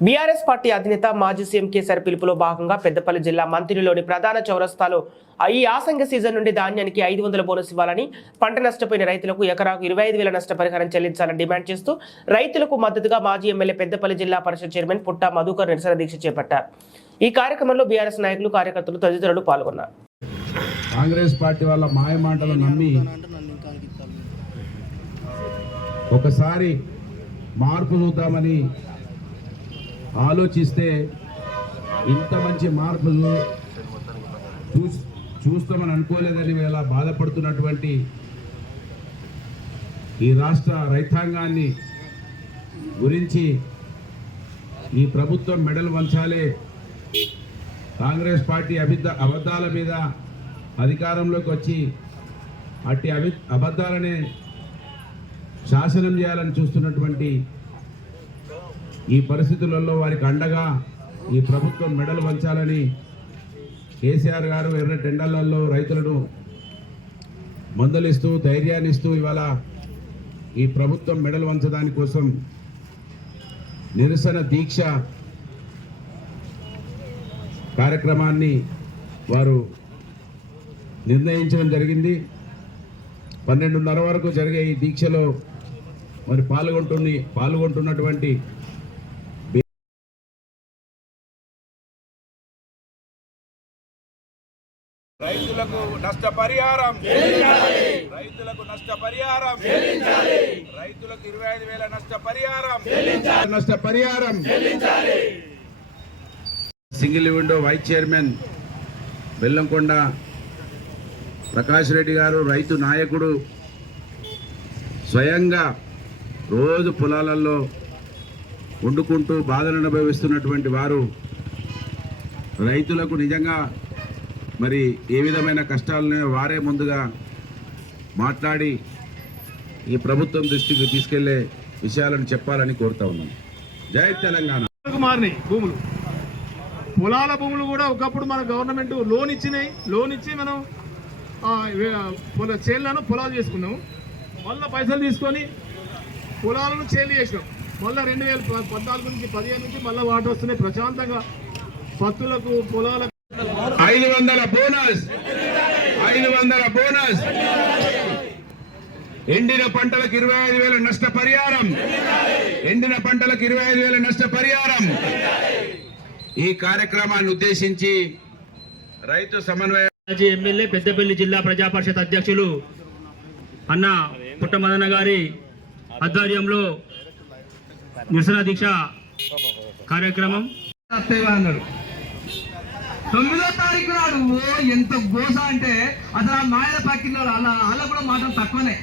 BRS party అధినేత మాజీ CM KCR పిలుపులో భాగంగా పెద్దపల్లి జిల్లా మంత్రిలోని ప్రధాన చౌరస్తాలో ఈ ఆసంగ సీజన్ నుండి ధాన్యానికి ఐదు వందల బోనస్ ఇవ్వాలని పంట నష్టపోయిన రైతులకు ఎకరాకు ఇరవై ఐదు వేల నష్టపరిహారం చెల్లించాలని డిమాండ్ చేస్తూ రైతులకు మద్దతుగా మాజీ ఎమ్మెల్యే పెద్దపల్లి జిల్లా పరిషత్ చైర్మన్ పుట్టా మధుకర్ నిరసన దీక్ష చేపట్టారు. ఈ కార్యక్రమంలో బీఆర్ఎస్ నాయకులు కార్యకర్తలు తదితరులు పాల్గొన్నారు. కాంగ్రెస్ పార్టీ వాళ్ళ మాయమాటలు నమ్మి ఒకసారి మార్పు చూద్దామని ఆలోచిస్తే ఇంత మంచి మార్పులు చూ చూస్తామని అనుకోలేదని ఇలా బాధపడుతున్నటువంటి ఈ రాష్ట్ర రైతాంగాన్ని గురించి ఈ ప్రభుత్వం మెడల్ వంచాలే. కాంగ్రెస్ పార్టీ అబిద్ద అబద్ధాల మీద అధికారంలోకి వచ్చి అట్టి అభి అబద్ధాలనే శాసనం చేయాలని చూస్తున్నటువంటి ఈ పరిస్థితులలో వారికి అండగా ఈ ప్రభుత్వం మెడలు వంచాలని కేసీఆర్ గారు ఎర్ర టెండర్లలో రైతులను మందలిస్తూ ధైర్యాన్ని ఇస్తూ ఇవాళ ఈ ప్రభుత్వం మెడలు వంచడాని కోసం నిరసన దీక్ష కార్యక్రమాన్ని వారు నిర్ణయించడం జరిగింది. పన్నెండున్నర వరకు జరిగే ఈ దీక్షలో మరి పాల్గొంటుని పాల్గొంటున్నటువంటి రైతులకు నష్టపరిహారం. రైతులకు నష్టపరిహారం. రైతులకు ఇరవై ఐదు వేల నష్టపరిహారం. నష్ట పరిహారం single window vice chairman Bellamkonda Prakash Reddy garu రైతు నాయకుడు స్వయంగా రోజు పొలాలలో వండుకుంటూ బాధలు అనుభవిస్తున్నటువంటి వారు రైతులకు నిజంగా మరి ఏ విధమైన కష్టాలను వారే ముందుగా మాట్లాడి ఈ ప్రభుత్వం దృష్టికి తీసుకెళ్ళే విషయాలను చెప్పాలని కోరుతా ఉన్నాను జై తెలంగాణ. మారినాయి భూములు. పొలాల భూములు కూడా ఒకప్పుడు మన గవర్నమెంట్ లోన్ ఇచ్చినాయి. లోన్ ఇచ్చి మనం చేళ్ళను పొలాలు చేసుకున్నాము మళ్ళీ పైసలు తీసుకొని పొలాలను చేలు చేసినాం. మళ్ళీ రెండు వేల పద్నాలుగు నుంచి పదిహేను నుంచి మళ్ళీ వాటర్ వస్తున్నాయి ప్రశాంతంగా. పత్తులకు పొలాలకు ఐదు వందల బోనస్. ఐదు వందల బోనస్. ఎండిన పంటలకు ఇరవై ఐదు వేల నష్ట పరిహారం ఎండిన పంటలకు ఇరవై ఐదు వేల నష్ట పరిహారం ఈ కార్యక్రమాన్ని ఉద్దేశించి రైతు సమన్వయ మాజీ ఎమ్మెల్యే పెద్దపల్లి జిల్లా ప్రజా పరిషత్ అధ్యక్షులు అన్న పుట్టమదన గారి ఆధ్వర్యంలో నిరసన దీక్ష కార్యక్రమం అన్నారు. తొమ్మిదో తారీఖు నాడు ఓ ఎంత గోస అంటే అసలు ఆ మాయల పక్కిన అలా అలా కూడా మాటలు తక్కువనే.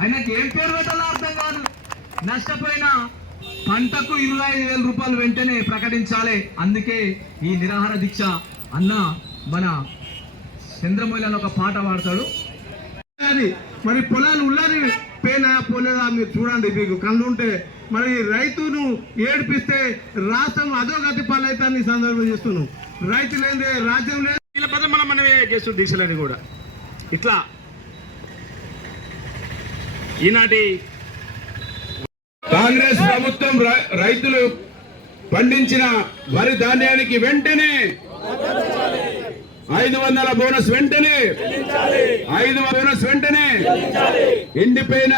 ఆయనకి ఏం పేరు పెట్టాలో అర్థం కాదు. నష్టపోయిన పంటకు ఇరవై ఐదు వేల రూపాయలు వెంటనే ప్రకటించాలి. అందుకే ఈ నిరాహార దీక్ష అన్న మన చంద్రమౌళి అని ఒక పాట పాడతాడు. అది మరి పొలాలు ఉన్నది పోలేదా మీరు చూడండి మీకు కళ్ళు ఉంటే మరి రైతును ఏడిపిస్తే రాష్ట్రం అధోగతి పాలైతాన్ని సందర్భం చేస్తున్నాం. రైతు లేదే రాజ్యం లేదు వీళ్ళ పదం మనం మనమే కేసు దీక్షలని కూడా. ఇట్లా ఈనాటి కాంగ్రెస్ ప్రభుత్వం రైతులు పండించిన వరి ధాన్యానికి వెంటనే ఐదు వందల బోనస్ వెంటనే ఐదు బోనస్ వెంటనే ఎండిపోయిన